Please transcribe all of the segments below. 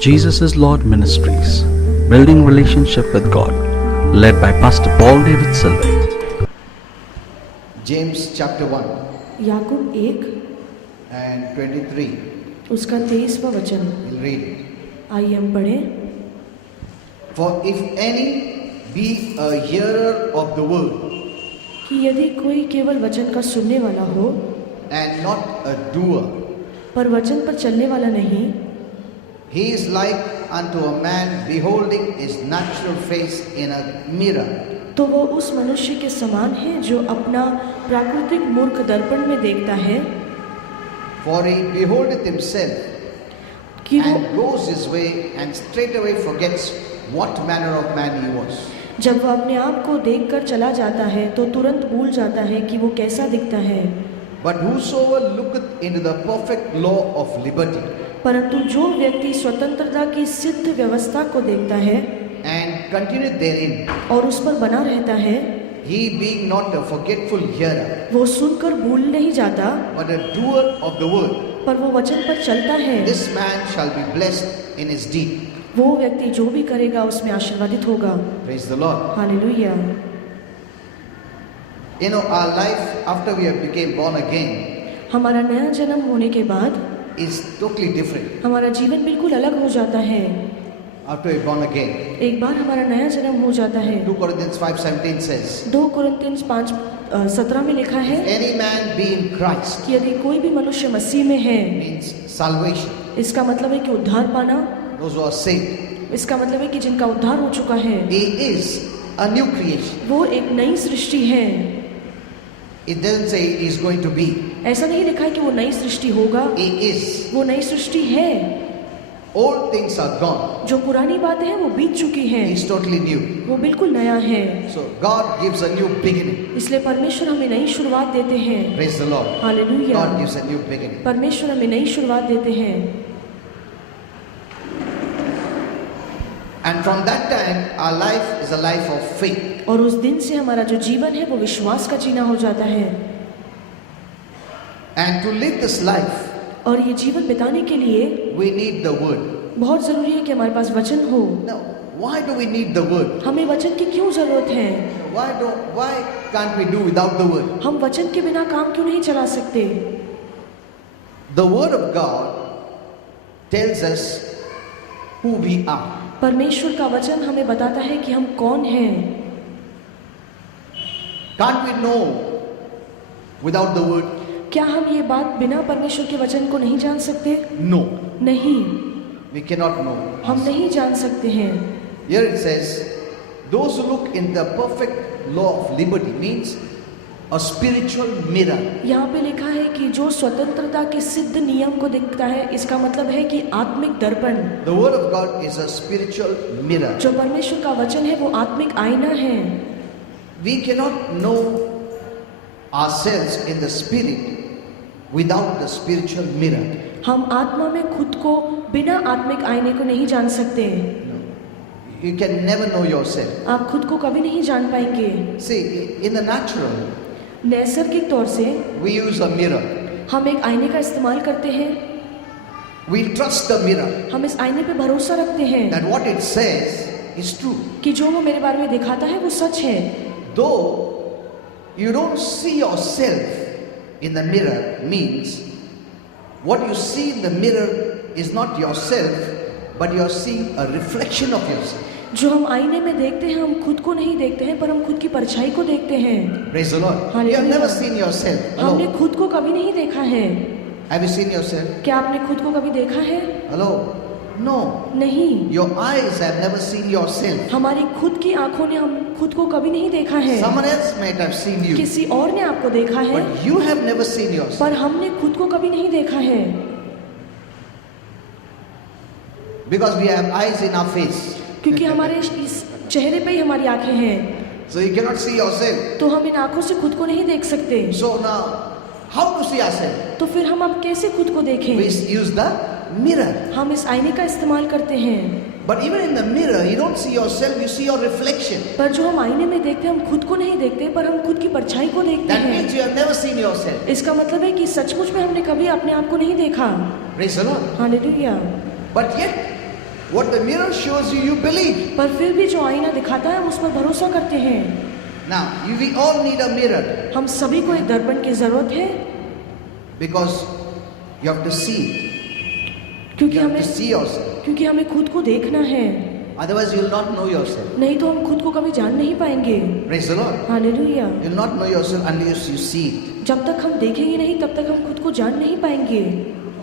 Jesus is Lord Ministries, building relationship with God, led by Pastor Paul David Silver. James chapter 1 Yakub 1 and 23. उसका 23वां वचन। We'll read it. आइए हम पढ़ें। For if any be a hearer of the word कि यदि कोई केवल वचन का सुनने वाला हो and not a doer, पर वचन पर चलने वाला नहीं, he is like unto a man beholding his natural face in a mirror. तो वो उस मनुष्य के समान है जो अपना प्राकृतिक मूर्ख दर्पण में देखता है। For he beholdeth himself कि वो and goes his way and straightway forgets what manner of man he was. जब वो अपने आप को देखकर चला जाता है तो तुरंत भूल जाता है कि वो कैसा दिखता है। But whosoever looketh into the perfect law of liberty परंतु जो व्यक्ति स्वतंत्रता की सिद्ध व्यवस्था को देखता है and continueth therein, और उस पर बना रहता है, he being not a forgetful hearer, वो सुनकर भूल नहीं जाता but a doer of the word, पर वो वचन पर चलता है, this man shall be blessed in his deed. वो व्यक्ति जो भी करेगा उसमें आशीर्वादित होगा। Praise the Lord. Hallelujah. You know, our life after we have became born again हमारा नया जन्म होने के बाद is totally different. हमारा जीवन बिल्कुल अलग हो जाता है। After we are born again, एक बार हमारा नया जन्म हो जाता है। 2 Corinthians 5:17 says, 2 कुरिन्थियंस 5:17 में लिखा है any man be in Christ, कि यदि कोई भी मनुष्य मसीह में है, means salvation. इसका मतलब है कि उद्धार पाना, Those who are saved, इसका मतलब है कि जिनका उद्धार हो चुका है, he is a new creation. वो एक नई सृष्टि है। It doesn't say he is going to be. ऐसा नहीं लिखा है कि वो नई सृष्टि होगा, He is. वो नई सृष्टि है। Old things are gone. जो पुरानी बातें हैं वो बीत चुकी हैं, He is totally new. वो बिल्कुल नया है। So God gives a new beginning. इसलिए परमेश्वर हमें नई शुरुआत देते हैं। Praise the Lord. Hallelujah. God gives a new beginning. परमेश्वर हमें नई शुरुआत देते हैं। And from that time, our life is a life of faith. और उस दिन से हमारा जो जीवन है वो विश्वास का जीना हो जाता है। And to live this life, और ये जीवन बिताने के लिए we need the word. बहुत जरूरी है कि हमारे पास वचन हो। Now, why do we need the word? हमें वचन की क्यों जरूरत है? Why can't we do without the word? हम वचन के बिना काम क्यों नहीं चला सकते? The word of God tells us who we are. परमेश्वर का वचन हमें बताता है कि हम कौन हैं। Can't we know without the word? क्या हम ये बात बिना परमेश्वर के वचन को नहीं जान सकते? No, नहीं, we cannot know. हम नहीं जान सकते हैं। Here it says, those who look in the perfect law of liberty means a spiritual mirror. यहाँ पे लिखा है कि जो स्वतंत्रता के सिद्ध नियम को देखता है, इसका मतलब है कि आत्मिक दर्पण। The word of God is a spiritual mirror. जो परमेश्वर का वचन है वो आत्मिक आईना है। We cannot know ourselves in the spirit without the spiritual mirror. हम आत्मा में खुद को बिना आत्मिक आईने को नहीं जान सकते। You can never know yourself. आप खुद को कभी नहीं जान पाएंगे। See, in the natural, नैसर्गिक तौर से we use a mirror. हम एक आईने का इस्तेमाल करते हैं। We trust the mirror हम इस आईने पे भरोसा रखते हैं that what it says is true. कि जो वो मेरे बारे में दिखाता है वो सच है। Though you don't see yourself in the mirror means what you see in the mirror is not yourself, but you are seeing a reflection of yourself. जो हम आईने में देखते हैं हम खुद को नहीं देखते हैं, पर हम खुद की परछाई को देखते हैं। Praise the Lord. Hallelujah. You have never seen yourself. हमने Hello. खुद को कभी नहीं देखा है। Have you seen yourself? क्या आपने खुद को कभी देखा है? Hello. No. नहीं। Your eyes have never seen yourself. हमारी खुद की आंखों ने हम खुद को कभी नहीं देखा है। Someone else might have seen you, किसी और ने आपको देखा है, but you have never seen yourself. पर हमने खुद को कभी नहीं देखा है। Because we have eyes in our face. क्योंकि हमारे इस चेहरे पे ही हमारी आंखें हैं, So you cannot see yourself. तो हम इन आंखों से खुद को नहीं देख सकते। So now, how to see ourselves? तो फिर हम अब कैसे खुद को देखें? We use the mirror. हम इस आईने का इस्तेमाल करते हैं, But even in the mirror, you don't see yourself, you see your reflection. पर जो हम आईने में देखते हैं हम खुद को नहीं देखते, पर हम खुद की परछाई को देखते That हैं। means you have never seen yourself. इसका मतलब है कि सचमुच में हमने कभी अपने आप को नहीं देखा। Praise the Lord. Hallelujah. But yet, What the mirror shows you, you believe. पर फिर भी जो आईना दिखाता है हम उस पर भरोसा करते हैं। Now, we all need a mirror हम सभी को एक दर्पण की जरूरत है, because you have to see. क्योंकि You have हमें to see yourself. क्योंकि हमें खुद को देखना है, Otherwise, you will not know yourself. नहीं तो हम खुद को कभी जान नहीं पाएंगे। Praise the Lord. Hallelujah. You will not know yourself unless you see it. जब तक हम देखेंगे नहीं तब तक हम खुद को जान नहीं पाएंगे।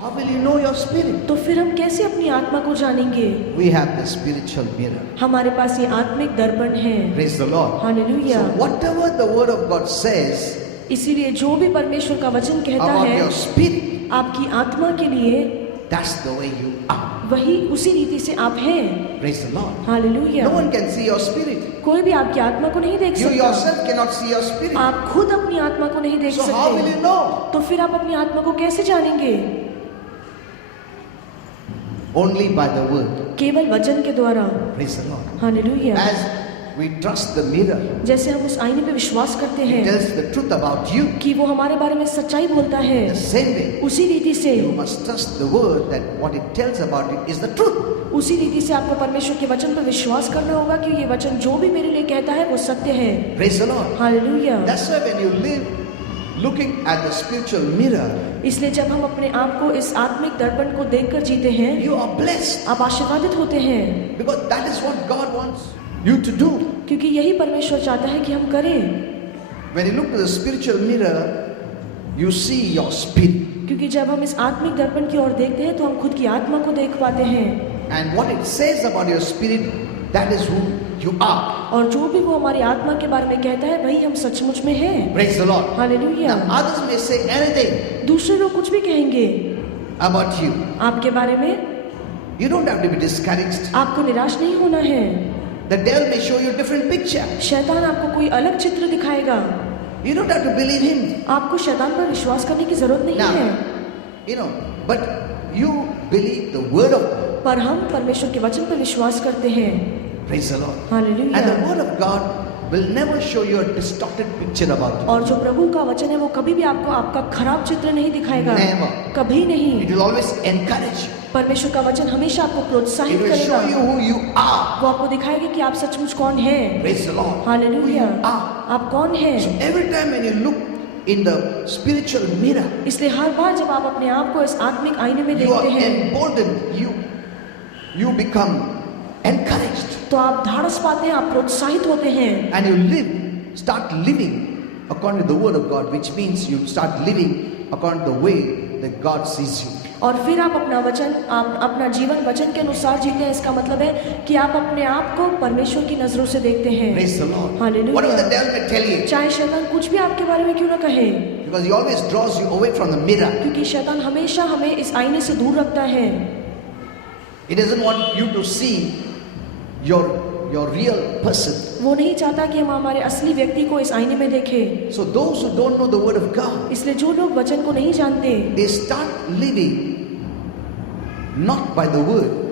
How will you know your spirit? तो फिर हम कैसे अपनी आत्मा को जानेंगे? We have the spiritual mirror. हमारे पास ये आत्मिक दर्पण है। Praise the Lord. Hallelujah. So whatever the word of God says इसीलिए जो भी परमेश्वर का वचन कहता about है your spirit, आपकी आत्मा के लिए, that's the way you are. वही उसी रीति से आप हैं। Praise the Lord. Hallelujah. No one can see your spirit. कोई भी आपकी आत्मा को नहीं देख You सकता। yourself cannot see your spirit. आप खुद अपनी आत्मा को नहीं देख So how will सकते, you know? तो फिर आप अपनी आत्मा को कैसे जानेंगे? Only by the word. केवल वचन के द्वारा। Praise the Lord. Hallelujah. As we trust the mirror, जैसे हम उस आईने पे विश्वास करते it हैं tells the truth about you. कि वो हमारे बारे में सच्चाई बोलता है, The same way, उसी रीति से you must trust the word that what it tells about it is the truth. उसी रीति से आपको परमेश्वर के वचन पर विश्वास करना होगा कि ये वचन जो भी मेरे लिए कहता है वो सत्य है। Praise the Lord. Hallelujah. That's why when you live looking at the spiritual mirror, इसलिए जब हम अपने आप को इस आत्मिक दर्पण को देखकर जीते हैं, you are blessed, आप आशीर्वादित होते हैं, because that is what God wants you to do. क्योंकि यही परमेश्वर चाहता है कि हम करें। When you look to the spiritual mirror, you see your spirit, क्योंकि जब हम इस आत्मिक दर्पण की ओर देखते हैं तो हम खुद की आत्मा को देख पाते हैं, and what it says about your spirit, that is who you are. और जो भी वो हमारी आत्मा के बारे में कहता है वही हम सचमुच में हैं। Praise the Lord. Hallelujah. Now others may say anything दूसरे लोग कुछ भी कहेंगे about you. आपके बारे में, You don't have to be discouraged. आपको निराश नहीं होना है। The devil may show you a different picture. शैतान आपको कोई अलग चित्र दिखाएगा, You don't have to believe him. आपको शैतान पर विश्वास करने की जरूरत नहीं Now, है। but you believe the word of God. पर हम परमेश्वर के वचन पर विश्वास करते हैं। Praise the Lord. Hallelujah. And the word of God will never show you a distorted picture about you. और जो प्रभु का वचन है वो कभी भी आपको आपका खराब चित्र नहीं दिखाएगा, Never. कभी It नहीं। will always encourage you. परमेश्वर का वचन हमेशा आपको It प्रोत्साहित will show करेगा, you who you are. वो आपको दिखाएगा कि आप सचमुच कौन हैं। Praise the Lord. Hallelujah. Who you are. आप कौन हैं? So every time when you look in the spiritual mirror, इसलिए हर बार जब आप अपने आप को इस आत्मिक आईने में you are देखते हैं emboldened. You become encouraged, तो आप धाड़स पाते हैं, आप प्रोत्साहित होते हैं, and you start living according to the word of God, which means you start living according to the way that God sees you. और फिर आप अपना जीवन वचन के अनुसार जीते हैं। इसका मतलब है कि आप अपने आप को परमेश्वर की नजरों से देखते हैं। Praise the Lord. Hallelujah. Whatever the devil may tell you, चाहे शैतान कुछ भी आपके बारे में क्यों ना कहे, because he always draws you away from the mirror. क्योंकि शैतान हमेशा हमें इस आईने से दूर रखता है। He doesn't want you to see your real person. वो नहीं चाहता कि हम हमारे असली व्यक्ति को इस आईने में देखें। So those who don't know the word of God, इसलिए जो लोग वचन को नहीं जानते, they start living not by the word,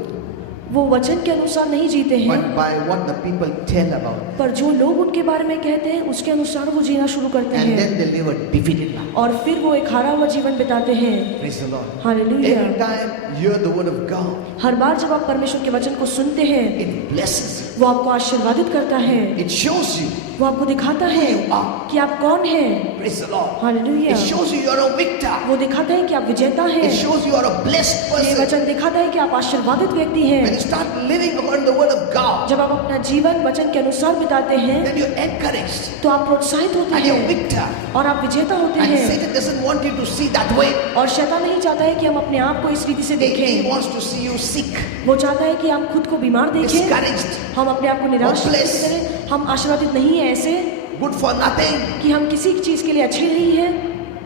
वो वचन के अनुसार नहीं जीते हैं, but by what the people tell about. पर जो लोग उनके बारे में कहते हैं उसके अनुसार वो जीना शुरू करते And हैं, then they live a defeated life. और फिर वो एक हारा हुआ जीवन बिताते हैं। Praise the Lord. Hallelujah. Every time you hear the word of God, हर बार जब आप परमेश्वर के वचन को सुनते हैं, it blesses you. वो आपको आशीर्वादित करता है, It shows you वो आपको दिखाता है who you are. कि आप कौन हैं। Praise the Lord. Hallelujah. It shows you are a victor. वो दिखाता है कि आप विजेता हैं। It shows you are a blessed ये person. वचन दिखाता है कि आप आशीर्वादित व्यक्ति When हैं। you start living according to the word of God, जब आप अपना जीवन वचन के अनुसार बिताते हैं then you're encouraged तो आप प्रोत्साहित होते and you're हैं victor. और आप विजेता होते And हैं। Satan doesn't want you to see that way. और शैतान नहीं चाहता है कि हम अपने आप को इस रीति से He देखें। wants to see you sick, वो चाहता है कि हम खुद को बीमार देखें, discouraged, हम अपने आप को निराश hopeless, करें, हम आशीर्वादित नहीं है ऐसे good for nothing, कि हम किसी चीज के लिए अच्छे नहीं हैं,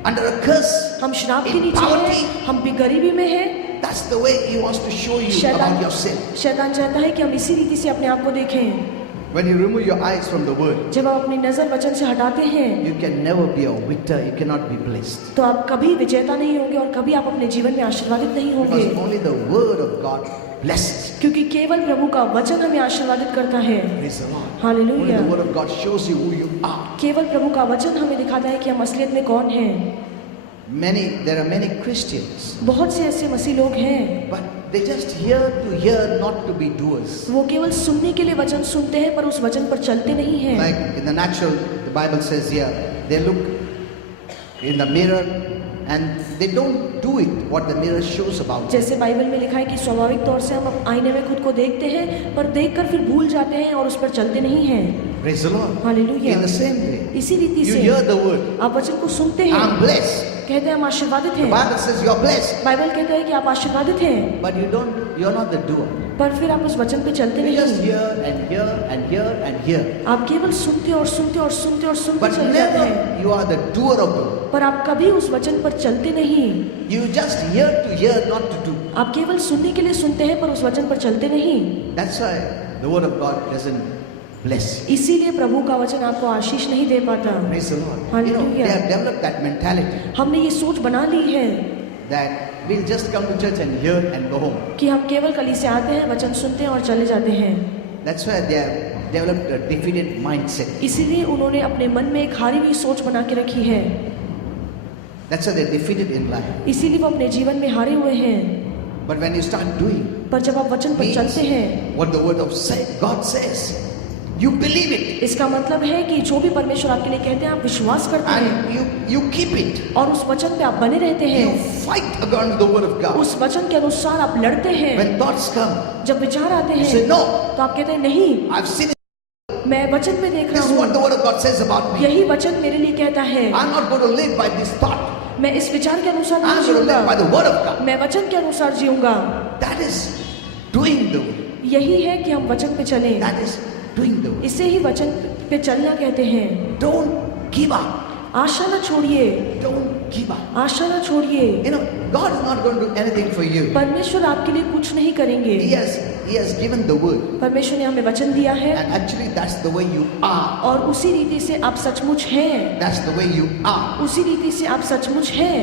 under a curse. हम श्राप के In नीचे poverty. हैं, हम भी गरीबी में हैं। That's the way he wants to show you about yourself. शैतान चाहता है कि हम इसी रीति से अपने आप को देखें। When you remove your eyes from the word, जब आप अपनी नजर वचन से हटाते हैं you can never be a victor. You cannot be blessed. तो आप कभी विजेता नहीं होंगे और कभी आप अपने जीवन में आशीर्वादित नहीं होंगे, Because only the word of God blesses. क्योंकि केवल प्रभु का वचन हमें आशीर्वादित करता है। Praise the Lord. Only hallelujah. the word of God shows you who you are. केवल प्रभु का वचन हमें दिखाता है कि हम असलियत में कौन हैं। There are many Christians, बहुत से ऐसे मसीह लोग हैं, but they just hear, not to be doers. वो केवल सुनने के लिए वचन सुनते हैं पर उस वचन पर चलते नहीं हैं। Like in the natural, the Bible says here, they look in the mirror and they don't do it what the mirror shows about them. जैसे बाइबल में लिखा है कि स्वाभाविक तौर से हम आईने में खुद को देखते हैं पर देखकर फिर भूल जाते हैं और उस पर चलते नहीं हैं। Praise the Lord. Hallelujah. In the same way, इसी रीति you से hear the word, आप वचन को सुनते हैं, I'm blessed. कहते हैं हम आशीर्वादित The हैं। Bible says you're blessed, Bible कहता है कि आप आशीर्वादित हैं, but you're not the doer. पर फिर आप उस वचन पे चलते You just नहीं। hear and hear and hear and hear, आप केवल सुनते और सुनते और सुनते और सुनते but चले जाते हैं, never you are the doer of the word. पर आप कभी उस वचन पर चलते नहीं। You just hear to hear, not to do. आप केवल सुनने के लिए सुनते हैं पर उस वचन पर चलते नहीं। That's why the word of God doesn't bless you. इसीलिए प्रभु का वचन आपको आशीष नहीं दे पाता। Praise the Lord. You know, they Hallelujah. have developed that mentality हमने ये सोच बना ली है that we'll just come to church and hear and go home. कि हम केवल कली से आते हैं, वचन सुनते हैं और चले जाते हैं। That's why they have developed a defeated mindset. इसीलिए उन्होंने अपने मन में एक हारी हुई सोच बना के रखी है। That's why they're defeated in life. इसीलिए वो अपने जीवन में हारे हुए हैं। But when you start doing पर जब आप वचन पर means चलते हैं, what the word of God says, you believe it इसका मतलब है कि जो भी परमेश्वर आपके लिए कहते हैं आप विश्वास करते हैं and you keep it. और उस वचन पे आप बने रहते You हैं। fight against the word of God. उस वचन के अनुसार आप लड़ते हैं। When thoughts come, जब विचार आते you हैं say, no, तो आप कहते हैं नहीं, I've seen it. मैं वचन में देख This रहा is what the हूँ, word of God says about me. यही वचन मेरे लिए कहता है। I'm not going to live by this thought. मैं इस विचार के अनुसार I'm नहीं going to live by जीऊंगा, the word of God. मैं वचन के अनुसार जीऊंगा। That is doing the word. यही है कि हम वचन पे चलें। That is doing the word. इसे ही वचन पे चलना कहते हैं। Don't give up. आशा न छोड़िए, Don't give up. आशा न छोड़िए। You know, God is not going to do anything for you. परमेश्वर आपके लिए कुछ नहीं करेंगे। He has given the word. परमेश्वर ने हमें वचन दिया है And actually that's the way you are. और उसी रीति से आप सचमुच हैं। That's the way you are. उसी रीति से आप सचमुच हैं।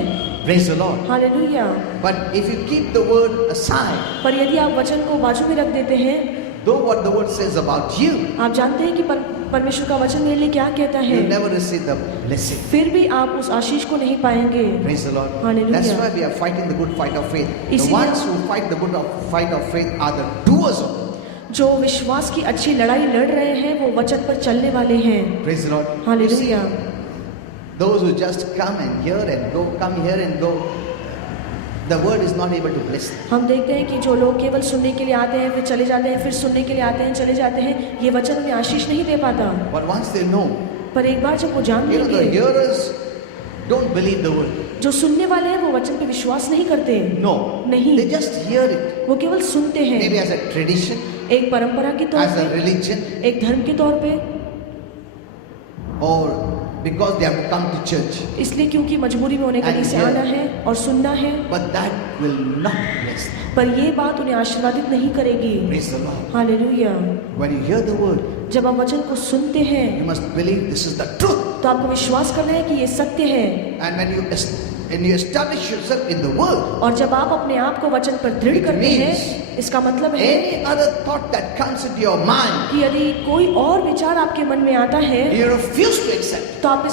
Praise the Lord. Hallelujah. But if you keep the word aside, पर यदि आप वचन को बाजू में रख देते हैं, though what the word says about you, आप जानते हैं कि परमेश्वर का वचन मेरे लिए क्या कहता है, you never receive the blessing. फिर भी आप उस आशीष को नहीं पाएंगे। Praise the Lord. Hallelujah. That's why we are fighting the good fight of faith. The इसीलिए- ones who fight the good fight of faith are the doers of it. जो विश्वास की अच्छी लड़ाई लड़ रहे हैं वो वचन पर चलने वाले हैं। Praise the Lord. You see, hallelujah. those who just come and hear and go, come here and go, the word is not able to bless them. हम देखते हैं कि जो लोग केवल सुनने के लिए आते हैं फिर चले जाते हैं, फिर सुनने के लिए आते हैं चले जाते हैं, ये वचन उन्हें आशीष नहीं दे पाता। But once they know, पर एक बार जब वो जान you know, the लेंगे, hearers don't believe the word. जो सुनने वाले हैं वो वचन पे विश्वास नहीं करते। No. नहीं। They just hear it. वो केवल सुनते हैं, Maybe as a tradition, एक परंपरा के तौर as a पे, religion, एक धर्म के तौर पे, or because they have to come to church. इसलिए क्योंकि मजबूरी में उन्हें कहीं से And आना है और सुनना है। But that will not bless them. पर ये बात उन्हें आशीर्वादित नहीं करेगी। Praise the Lord. Hallelujah. When you hear the word, जब आप वचन को सुनते हैं you must believe this is the truth. तो आपको विश्वास करना है कि ये सत्य है। And when you establish yourself in the word, और जब आप अपने आप को वचन पर दृढ़ It करते हैं, means इसका मतलब है any other thought that comes into your mind, कि यदि कोई और विचार आपके मन में आता है you refuse to accept. तो आप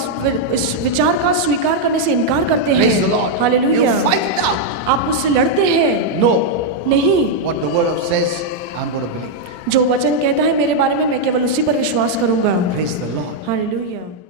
इस विचार का स्वीकार करने से इनकार करते Praise the हैं। Lord. You hallelujah. fight it out. आप उससे लड़ते हैं। No. नहीं, What the word of says, I'm going to believe. जो वचन कहता है मेरे बारे में मैं केवल उसी पर विश्वास करूंगा। Praise the Lord. हालेलुया।